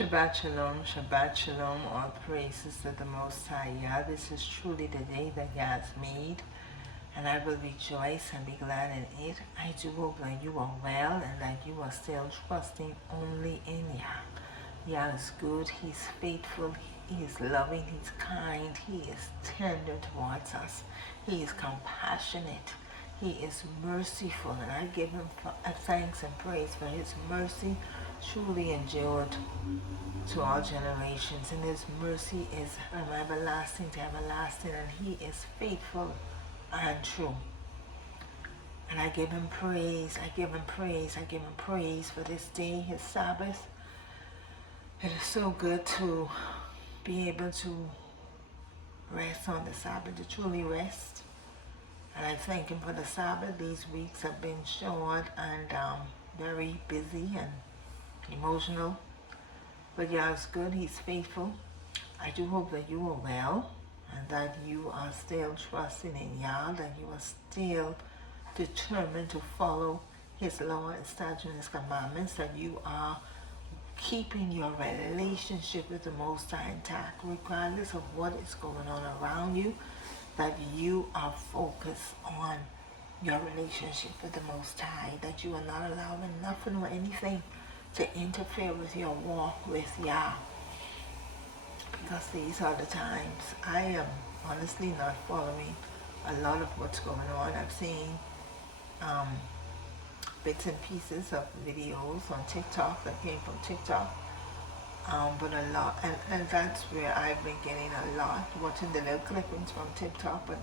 Shabbat Shalom, Shabbat Shalom, all praises to the Most High Yah. This is truly the day that Yah has made, and I will rejoice and be glad in it. I do hope that you are well and that you are still trusting only in Yah. Yah is good, He's faithful, He is loving, He's kind, He is tender towards us, He is compassionate, He is merciful, and I give Him thanks and praise for His mercy truly endured to all generations, and His mercy is from everlasting to everlasting, and He is faithful and true. And I give Him praise, I give Him praise, I give Him praise for this day, His Sabbath. It is so good to be able to rest on the Sabbath, to truly rest. And I thank Him for the Sabbath. These weeks have been short and very busy and emotional, but Yah is good, He's faithful. I do hope that you are well and that you are still trusting in Yah, that you are still determined to follow His law, His statutes, and His commandments, that you are keeping your relationship with the Most High intact, regardless of what is going on around you, that you are focused on your relationship with the Most High, that you are not allowing nothing or anything to interfere with your walk with Yah. Because these are the times I am honestly not following a lot of what's going on. I've seen bits and pieces of videos on TikTok that came from TikTok, but a lot, and that's where I've been getting a lot, watching the little clippings from TikTok, but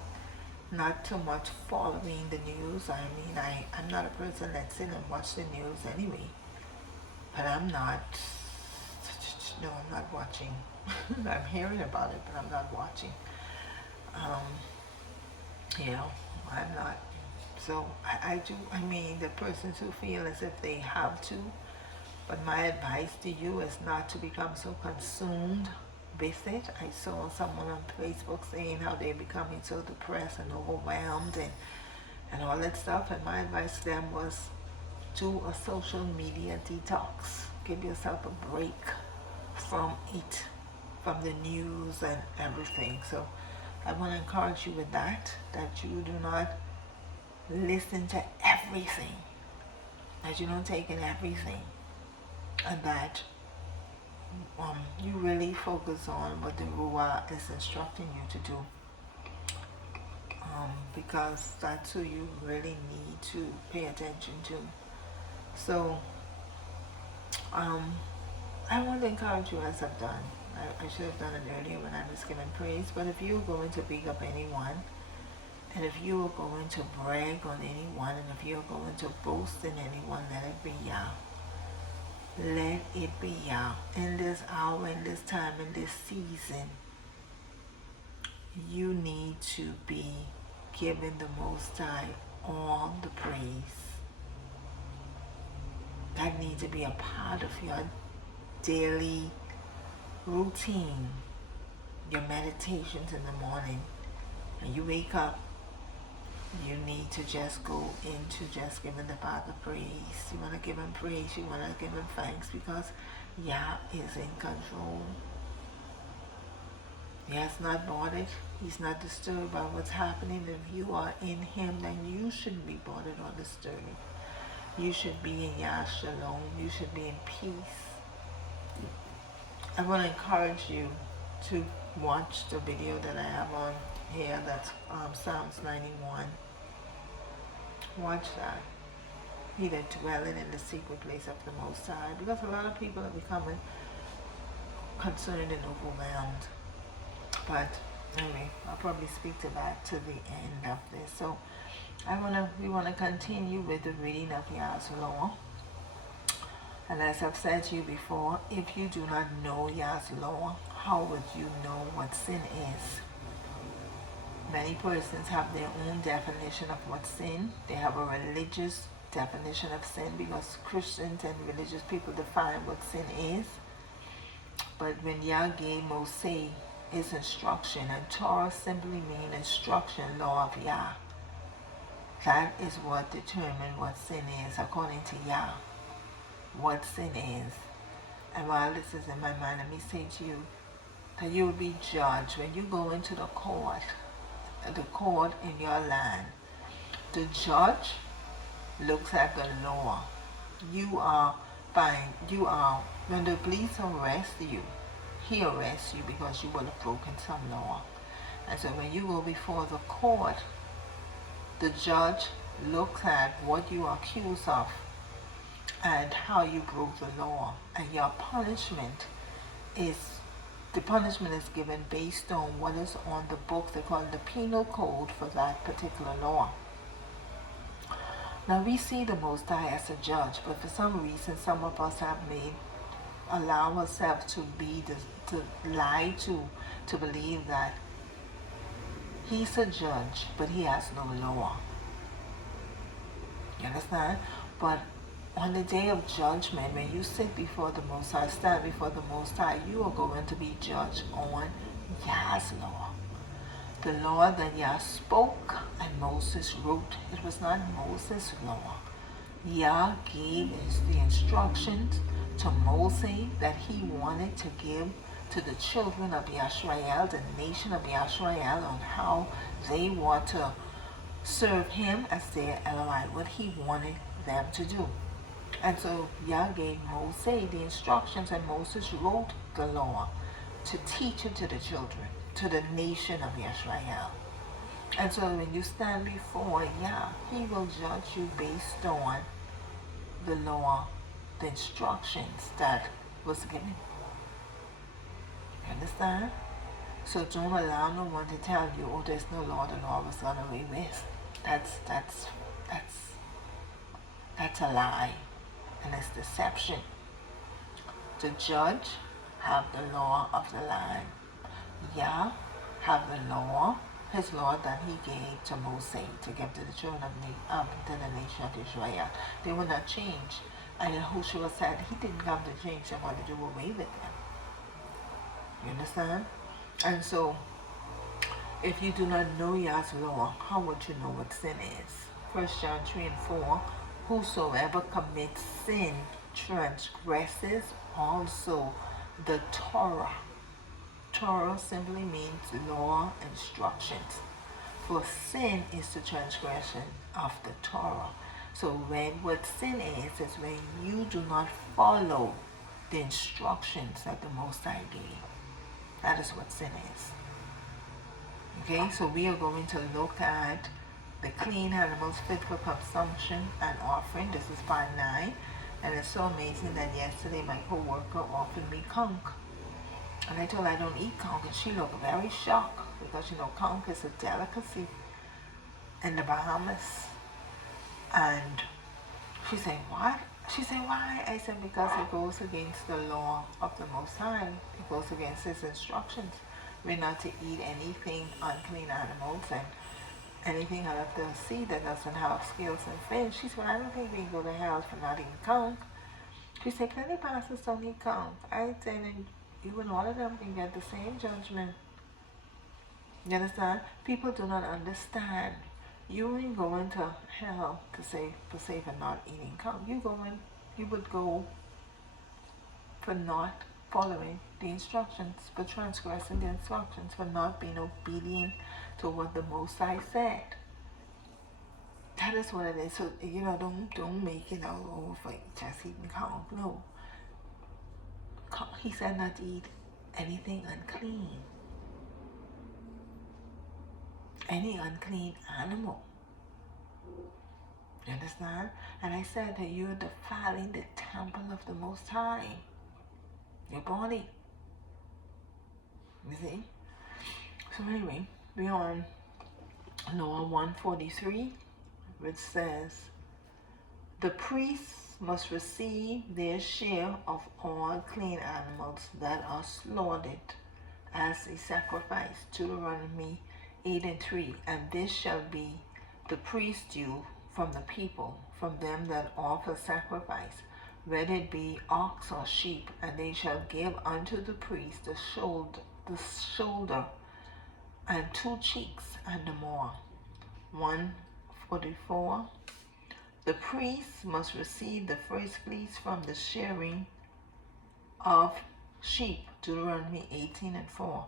not too much following the news. I mean, I'm not a person that sit and watch the news anyway. But I'm not watching. I'm hearing about it, but I'm not watching. I'm not. So I mean, the persons who feel as if they have to, but my advice to you is not to become so consumed with it. I saw someone on Facebook saying how they're becoming so depressed and overwhelmed and all that stuff, and my advice to them was, do a social media detox. Give yourself a break from it, from the news and everything. So I want to encourage you with that you do not listen to everything, that you don't take in everything, and that you really focus on what the Ruah is instructing you to do, because that's who you really need to pay attention to. So I want to encourage you, as I've done. I should have done it earlier when I was giving praise, but if you're going to big up anyone, and if you are going to brag on anyone, and if you're going to boast in anyone, let it be Yah. Let it be Yah. In this hour, in this time, in this season, you need to be giving the Most High all the praise. That needs to be a part of your daily routine, your meditations in the morning. When you wake up, you need to just go into just giving the Father praise. You want to give Him praise, you want to give Him thanks, because Yah is in control. He has not bothered. He's not disturbed by what's happening. If you are in Him, then you shouldn't be bothered or disturbed. You should be in Yah's Shalom. You should be in peace. I want to encourage you to watch the video that I have on here. That's Psalms 91. Watch that. He that dwelleth in the secret place of the Most High. Because a lot of people are becoming concerned and overwhelmed. But anyway, I'll probably speak to that to the end of this. So we want to continue with the reading of Yah's law. And as I've said to you before, if you do not know Yah's law, how would you know what sin is? Many persons have their own definition of what sin. They have a religious definition of sin, because Christians and religious people define what sin is. But when Yah gave Moses his instruction, and Torah simply means instruction, law of Yah. That is what determined what sin is, according to Yah, what sin is. And while this is in my mind, let me say to you that you will be judged when you go into the court in your land. The judge looks at the law. You are when the police arrest you, he arrests you because you would have broken some law. And so when you go before the court, the judge looks at what you are accused of and how you broke the law. And your punishment is the punishment is given based on what is on the book. They call it the penal code for that particular law. Now we see the Most High as a judge, but for some reason some of us have allow ourselves to lie to believe that he's a judge, but he has no law. You understand? But on the day of judgment, when you sit before the Most High, stand before the Most High, you are going to be judged on Yah's law. The law that Yah spoke and Moses wrote. It was not Moses' law. Yah gave the instructions to Moses that he wanted to give to the children of Yisrael, the nation of Yisrael, on how they were to serve him as their Elohim, what he wanted them to do. And so Yah gave Moses the instructions, and Moses wrote the law to teach it to the children, to the nation of Israel. And so when you stand before Yah, he will judge you based on the law, the instructions that was given. You understand? So don't allow no one to tell you, oh, there's no law, the law was done away with. That's a lie, and it's deception. The judge have the law of the land. Yah have the law, his law that he gave to Moses to give to the children of the nation of Israel. They will not change. And Yahushua said he didn't come to change them or to do away with them. You understand? And so, if you do not know Yah's law, how would you know what sin is? 1 John 3 and 4, whosoever commits sin transgresses also the Torah. Torah simply means law, instructions. For sin is the transgression of the Torah. So what sin is when you do not follow the instructions that the Most High gave. That is what sin is. Okay, so we are going to look at the clean animals fit for consumption and offering. This is part 9. And it's so amazing that yesterday my co-worker offered me conch. And I told her I don't eat conch, and she looked very shocked because, you know, conch is a delicacy in the Bahamas. And she said, what? She said, why? I said, because it goes against the law of the Most High. It goes against his instructions. We're not to eat anything unclean animals and anything out of the sea that doesn't have scales and fins. She said, well, I don't think we can go to hell for not eating conch. She said, plenty of pastors don't eat conch. I said, and you and all of them can get the same judgment. You understand? People do not understand. You ain't going to hell for not eating conch. You would go for not following the instructions, for transgressing the instructions, for not being obedient to what the Most High said. That is what it is. So, you know, don't make it out for just eating conch. No. He said not to eat anything unclean. Any unclean animal. You understand? And I said that you're defiling the temple of the Most High. Your body. You see? So anyway, we're on Law 143, which says, the priests must receive their share of all clean animals that are slaughtered as a sacrifice. Deuteronomy 8 and 3. And this shall be the priest's due from the people, from them that offer sacrifice, whether it be ox or sheep, and they shall give unto the priest the shoulder and 2 cheeks and the more. 144. The priest must receive the first fleece from the shearing of sheep, Deuteronomy 18:4.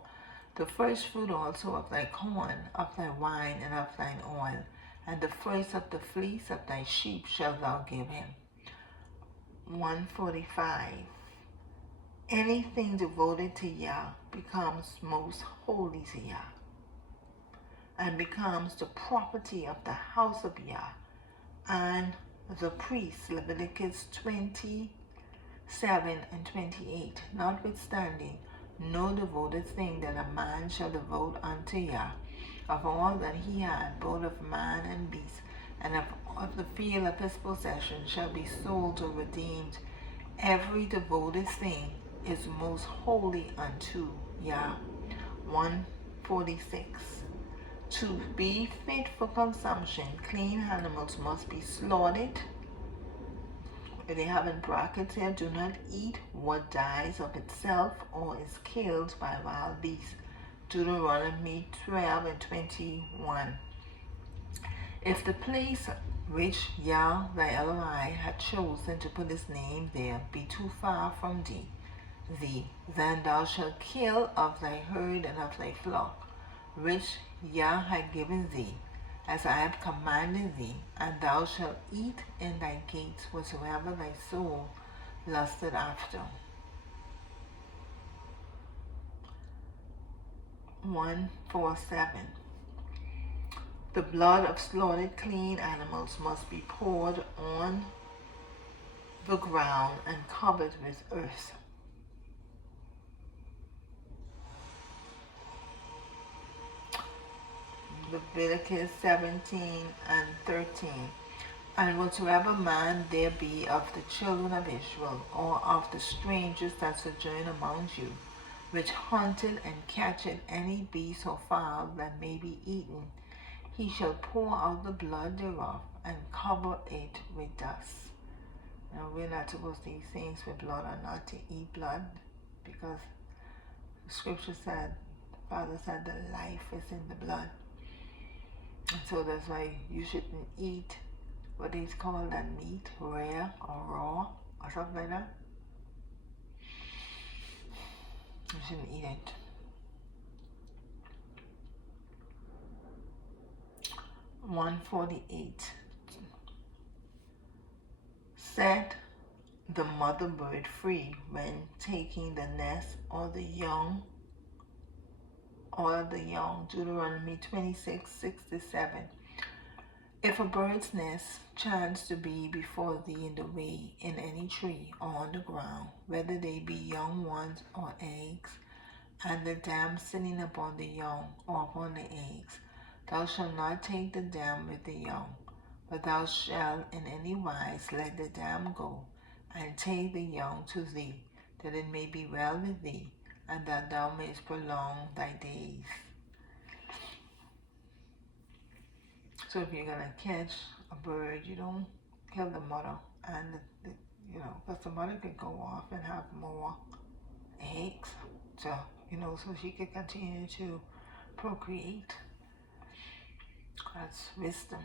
The first fruit also of thy corn, of thy wine, and of thine oil, and the first of the fleece of thy sheep shalt thou give him. 145. Anything devoted to Yah becomes most holy to Yah and becomes the property of the house of Yah and the priests. Leviticus 27:28. Notwithstanding, no devoted thing that a man shall devote unto Yah, of all that he had, both of man and beast, and of the field of his possession, shall be sold or redeemed. Every devoted thing is most holy unto Yah. 146. To be fit for consumption, clean animals must be slaughtered. They have in brackets here, do not eat what dies of itself or is killed by wild beasts. Deuteronomy 12:21. If the place which Yah thy Elohai had chosen to put his name there be too far from thee, then thou shalt kill of thy herd and of thy flock, which Yah had given thee, as I have commanded thee, and thou shalt eat in thy gates whatsoever thy soul lusted after. 147. The blood of slaughtered clean animals must be poured on the ground and covered with earth. Leviticus 17:13. And whatsoever man there be of the children of Israel, or of the strangers that sojourn among you, which hunted and catcheth any beast or fowl that may be eaten, he shall pour out the blood thereof and cover it with dust. Now, we're not supposed to eat things with blood, or not to eat blood, because the scripture said, Father said that life is in the blood. And so that's why you shouldn't eat what is called that meat, rare or raw, or something like that. You shouldn't eat it. 148. Set the mother bird free when taking the nest or the young. Deuteronomy 26:6-7. If a bird's nest chance to be before thee in the way, in any tree or on the ground, whether they be young ones or eggs, and the dam sitting upon the young or upon the eggs, thou shalt not take the dam with the young, but thou shalt in any wise let the dam go, and take the young to thee, that it may be well with thee, and that thou mayest prolong thy days. So if you're gonna catch a bird, you don't kill the mother, and because the mother could go off and have more eggs, so so she could continue to procreate. That's wisdom.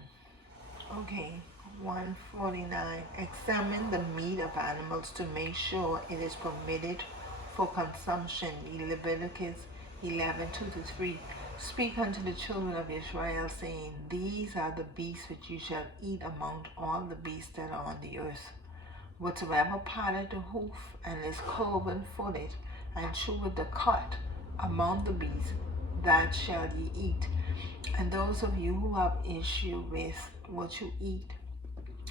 Okay, 149. Examine the meat of animals to make sure it is permitted for consumption. Leviticus 11:2-3. Speak unto the children of Israel, saying, These are the beasts which you shall eat among all the beasts that are on the earth. Whatsoever parteth the hoof, and is cloven-footed, and cheweth the cud among the beasts, that shall ye eat. And those of you who have issue with what you eat,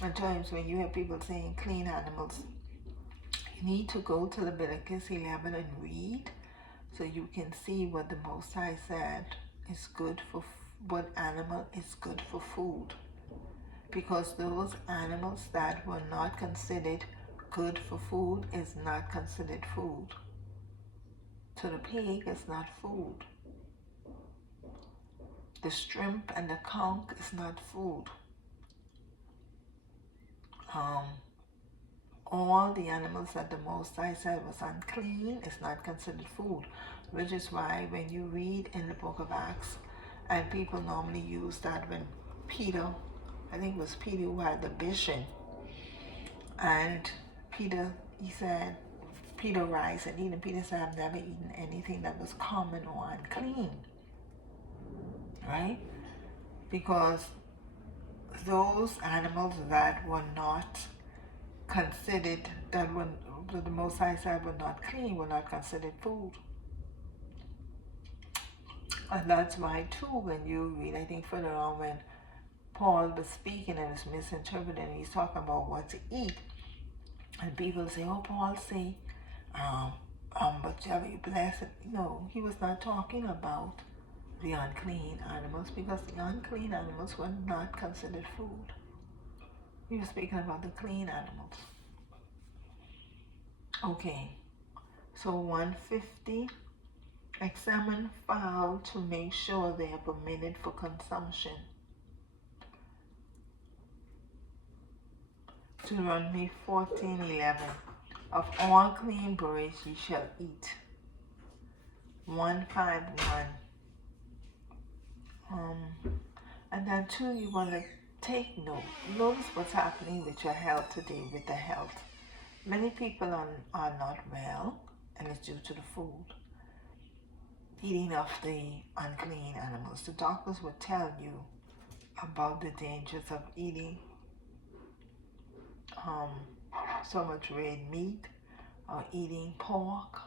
at times when you hear people saying clean animals, you need to go to Leviticus 11 and read, so you can see what the Most High said is good for, what animal is good for food. Because those animals that were not considered good for food is not considered food. To the pig, it's not food. The shrimp and the conch is not food. All the animals that the Most High said was unclean is not considered food, which is why when you read in the book of Acts, and people normally use that when Peter, I think it was Peter who had the vision, and Peter Peter rise and eat, and Peter said, I've never eaten anything that was common or unclean, right? Because those animals that were not considered, that were, the Most High said were not clean, were not considered food. And that's why too, when you read, I think further on, when Paul was speaking and was misinterpreted, and he's talking about what to eat, and people say, oh, Paul say, but shall you bless it? No, he was not talking about the unclean animals, because the unclean animals were not considered food. He was speaking about the clean animals. Okay, so 150, examine fowl to make sure they are permitted for consumption. Deuteronomy 14:11, of all clean birds ye shall eat. 151. And then too, you want to take note. Notice what's happening with your health today, with the health. Many people are not well, and it's due to the food. Eating of the unclean animals. The doctors would tell you about the dangers of eating so much red meat, or eating pork,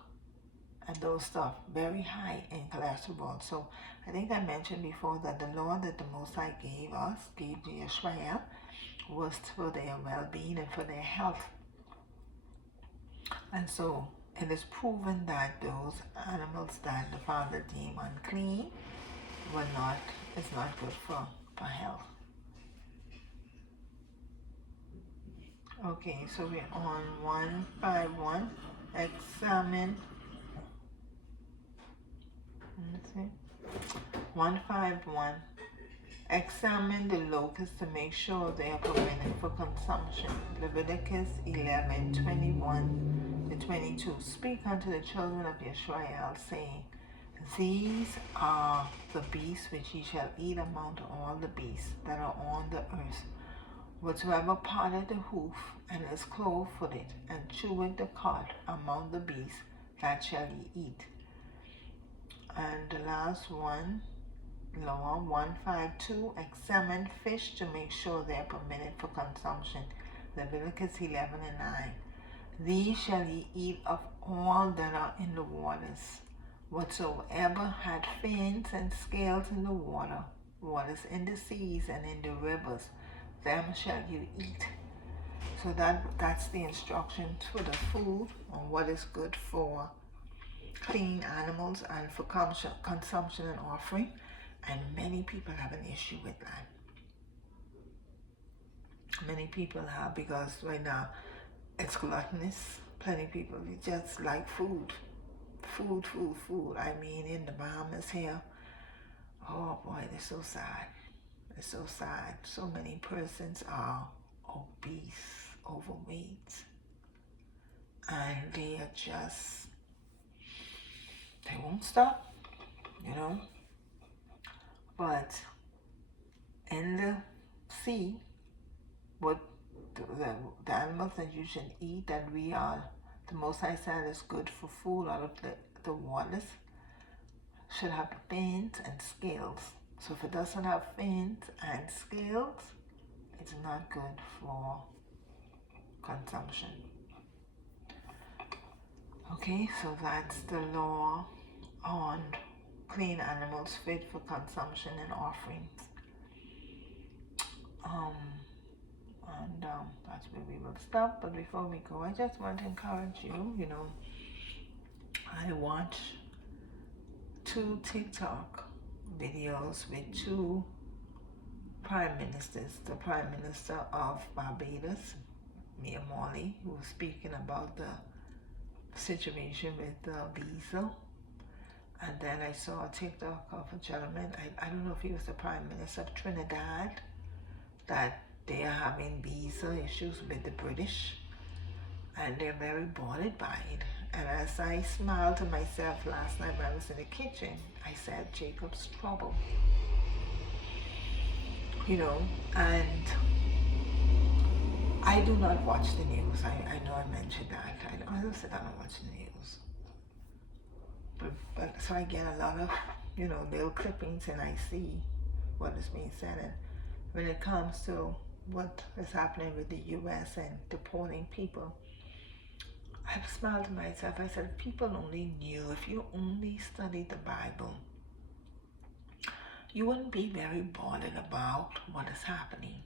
and those stuff, very high in cholesterol. So I think I mentioned before that the law that the Most High gave to Israel, was for their well-being and for their health. And so it is proven that those animals that the Father deemed unclean is not good for health. Okay, so we're on 151. Examine. Let's see. 151. Examine the locusts to make sure they are permitted for consumption. Leviticus 11:21-22. Speak unto the children of Israel, saying, these are the beasts which ye shall eat among all the beasts that are on the earth. Whatsoever parteth the hoof, and is clove-footed, and cheweth the cud among the beasts, that shall ye eat. And the last one, law 152, examine fish to make sure they are permitted for consumption. Leviticus 11:9. These shall ye eat of all that are in the waters. Whatsoever had fins and scales in the waters in the seas and in the rivers, them shall you eat. So that's the instructions for the food on what is good for clean animals and for consumption and offering. And many people have an issue with that. Many people have, because right now it's gluttonous. Plenty of people just like food. I mean, in the Bahamas here, oh boy, it's so sad. It's so sad. So many persons are obese, overweight, and they won't stop, But in the sea, what the animals that you should eat, that the Most High said is good for food out of the waters, should have fins and scales. So if it doesn't have fins and scales, it's not good for consumption. Okay, so that's the law on clean animals fit for consumption and offerings. That's where we will stop. But before we go, I just want to encourage you, I watch 2 TikTok videos with 2 prime ministers. The Prime Minister of Barbados, Mia Morley, who was speaking about the situation with the visa. And then I saw a TikTok of a gentleman, I don't know if he was the Prime Minister of Trinidad, that they are having visa issues with the British, and they're very bothered by it. And as I smiled to myself last night when I was in the kitchen, I said, Jacob's trouble. And I do not watch the news. I know I mentioned that. I don't sit down and watch the news. But so I get a lot of, little clippings and I see what is being said. And when it comes to what is happening with the U.S. and deporting people, I've smiled to myself. I said, if people only knew, if you only studied the Bible, you wouldn't be very bothered about what is happening.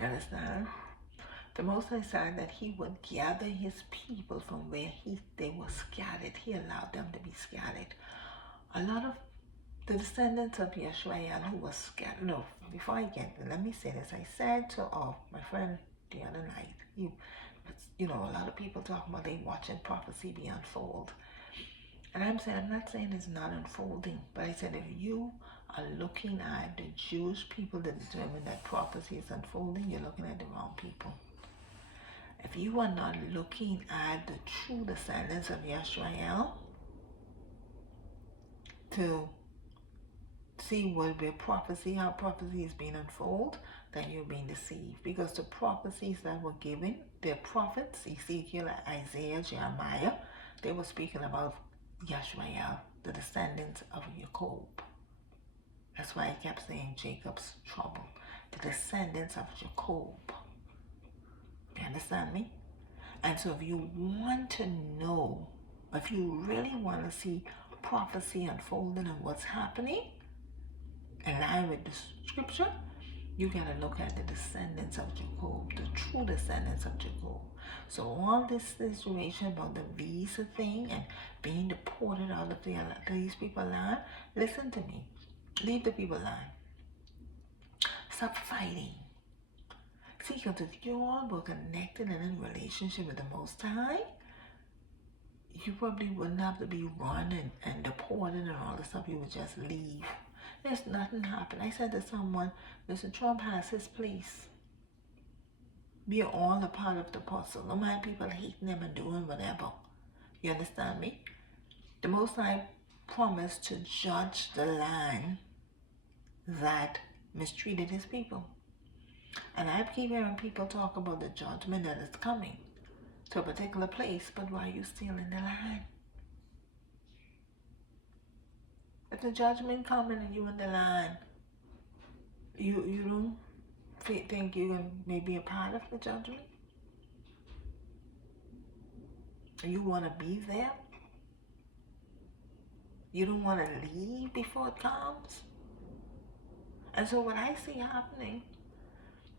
You understand? The Most High said that He would gather His people from where they were scattered. He allowed them to be scattered. A lot of the descendants of Yeshua who was scattered. No, before I get there, let me say this. I said to my friend the other night, a lot of people talk about they watching prophecy be unfold. And I'm not saying it's not unfolding, but I said if you are looking at the Jewish people that determine that prophecy is unfolding, you're looking at the wrong people. If you are not looking at the true descendants of Yeshua to see how prophecy is being unfolded, then you're being deceived. Because the prophecies that were given, the prophets, Ezekiel, Isaiah, Jeremiah, they were speaking about Yeshua, the descendants of Jacob. That's why I kept saying Jacob's trouble. The descendants of Jacob. You understand me? And so if you want to know, if you really want to see prophecy unfolding and what's happening in line with the scripture, you got to look at the descendants of Jacob, the true descendants of Jacob. So all this situation about the visa thing and being deported out of these people's land, listen to me. Leave the people land. Stop fighting. See, because if you all were connected and in relationship with the Most High, you probably wouldn't have to be running and deported and all this stuff. You would just leave. There's nothing happen. I said to someone, Mr. Trump has his place. We are all a part of the puzzle. No matter people hating him and doing whatever. You understand me? The Most High promised to judge the land that mistreated his people. And I keep hearing people talk about the judgment that is coming to a particular place, but why are you still in the land? If the judgment coming and you in the land, you don't think you're going to maybe a part of the judgment? You want to be there? You don't want to leave before it comes? And so what I see happening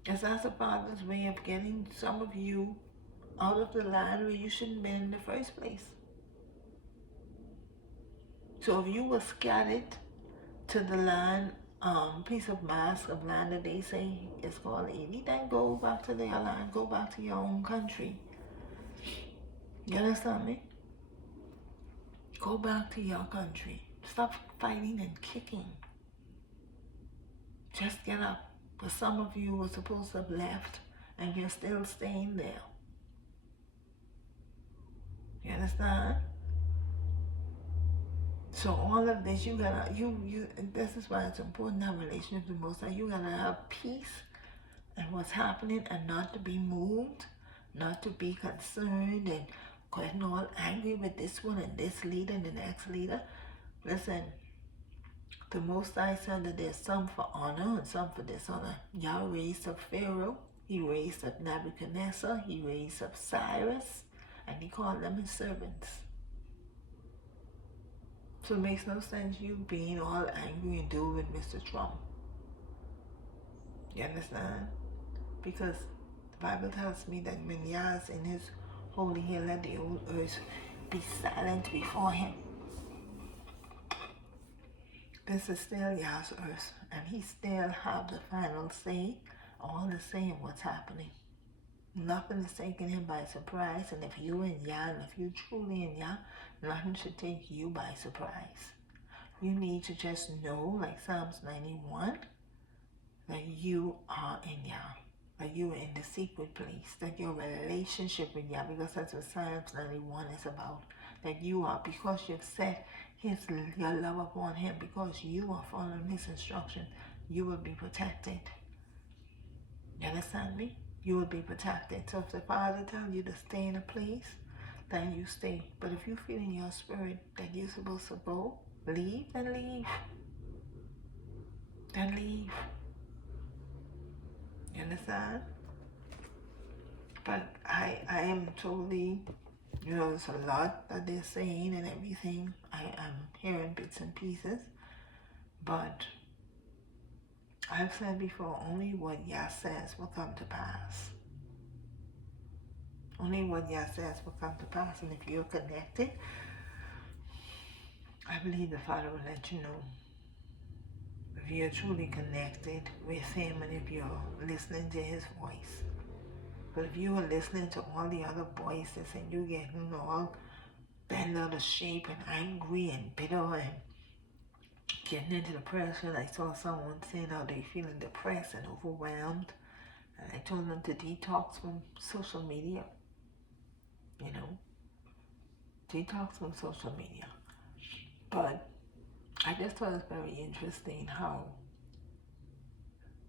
is that's a Father's way of getting some of you out of the land where you shouldn't have been in the first place. So if you were scattered to the land, piece of mask of land that they say is called Eden, then go back to their land, go back to your own country. You understand me? Go back to your country. Stop fighting and kicking. Just get up. Because some of you were supposed to have left and you're still staying there. You understand? So all of this, you gotta, this is why it's important to have a relationship with the Most High. You gotta have peace and what's happening and not to be moved, not to be concerned and getting all angry with this one and this leader and the next leader. Listen, the Most High said that there's some for honor and some for dishonor. Yah raised up Pharaoh, He raised up Nebuchadnezzar, He raised up Cyrus, and He called them His servants. So it makes no sense you being all angry and dealing with Mr. Trump. You understand? Because the Bible tells me that when YAH'S in His holy hill, let the old earth be silent before Him. This is still YAH'S earth, and He still have the final say, all the say in what's happening. Nothing is taking Him by surprise, and if you in Yah, and if you truly in Yah, nothing should take you by surprise. You need to just know, like Psalms 91, that you are in Yah, that you are in the secret place, that your relationship with Yah, because that's what Psalms 91 is about, that you are, because you've set your love upon Him, because you are following His instruction, you will be protected. You understand me? you will be protected. So if the Father tells you to stay in a place, then you stay. But if you feel in your spirit that you're supposed to go, leave, then leave. Then leave. You understand? But I am totally, there's a lot that they're saying and everything. I'm hearing bits and pieces. But I've said before, only what Yah says will come to pass. Only what Yah says will come to pass. And if you're connected, I believe the Father will let you know. If you're truly connected with Him and if you're listening to His voice. But if you are listening to all the other voices and you're getting all bent out of shape and angry and bitter and getting into depression, I saw someone saying how they feeling depressed and overwhelmed. And I told them to detox from social media. You know, detox from social media. But I just thought it was very interesting how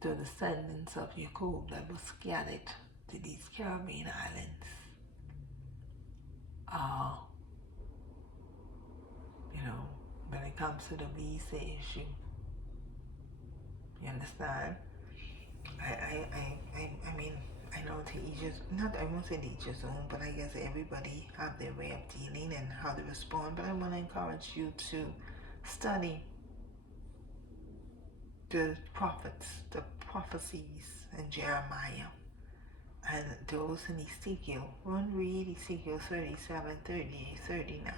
the descendants of Jacob that were scattered to these Caribbean islands, when it comes to the visa issue, you understand? I mean, I know to each not, I won't say to each his own, but I guess everybody have their way of dealing and how they respond. But I want to encourage you to study the prophets, the prophecies in Jeremiah, and those in Ezekiel. Run read Ezekiel 37, 38, 39,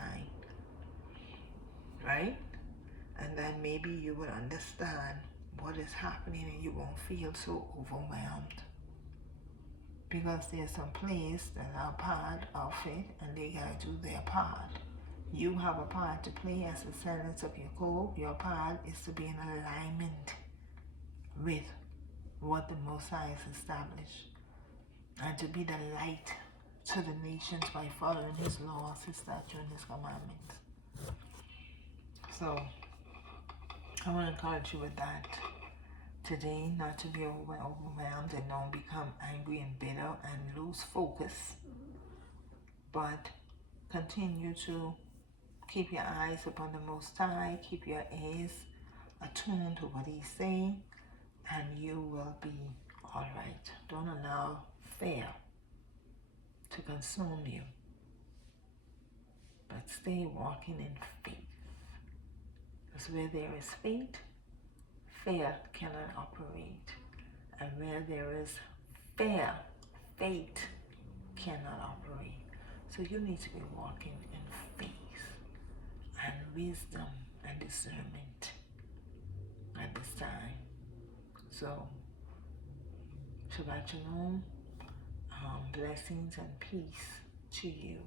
right? And then maybe you will understand what is happening and you won't feel so overwhelmed. Because there's some place that are part of it and they gotta do their part. You have a part to play as the descendants of Jacob. Your part is to be in alignment with what the Most High has established, and to be the light to the nations by following His laws, His statutes, and His commandments. So I want to encourage you with that today, not to be overwhelmed and don't become angry and bitter and lose focus, but continue to keep your eyes upon the Most High, keep your ears attuned to what He's saying, and you will be all right. Don't allow fear to consume you, but stay walking in faith. Because where there is faith, fear cannot operate. And where there is fear, faith cannot operate. So you need to be walking in faith and wisdom and discernment at this time. So, Shabbat Shalom, blessings and peace to you.